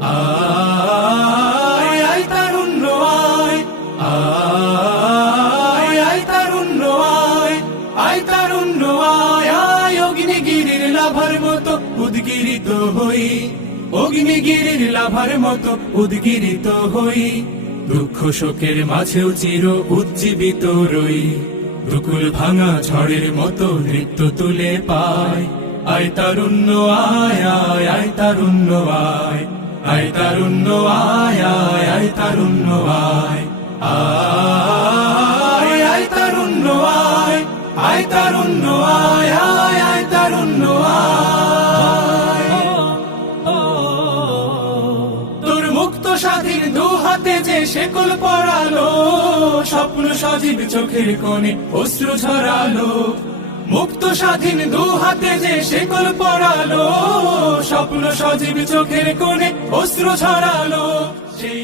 আয় আয় তারুণ্য আয়, আয় আয় তারুণ্য আয়, আয় তারুণ্য আয়, আয় অগ্নিগিরির লাভার মতো উদ্গিরিত হই, অগ্নিগিরির লাভার মতো উদ্গিরিত হই, দুঃখ শোকের মাঝেও চির উজ্জীবিত রই, দুকুল ভাঙা ঝড়ের মতো নৃত্য তুলে পায়। আয় তারুণ্য আয়, আয় আয় তারুণ্য আয়, আয় তারুণ্য আয়, আয় আয় তারুণ্য আয়, আয় আয় তারুণ্য আয়, আয় তারুণ্য আয়, আয় আয় তারুণ্য আয়। তোর মুক্ত স্বাধীন দু হাতে যে শেকল পরালো, স্বপ্ন সজীব চোখের কোণে অশ্রু ঝরালো, মুক্ত স্বাধীন দু হাতে যে শেকল পরালো, স্বপ্ন সজীব চোখের কোণে অশ্রু ঝরালো, সেই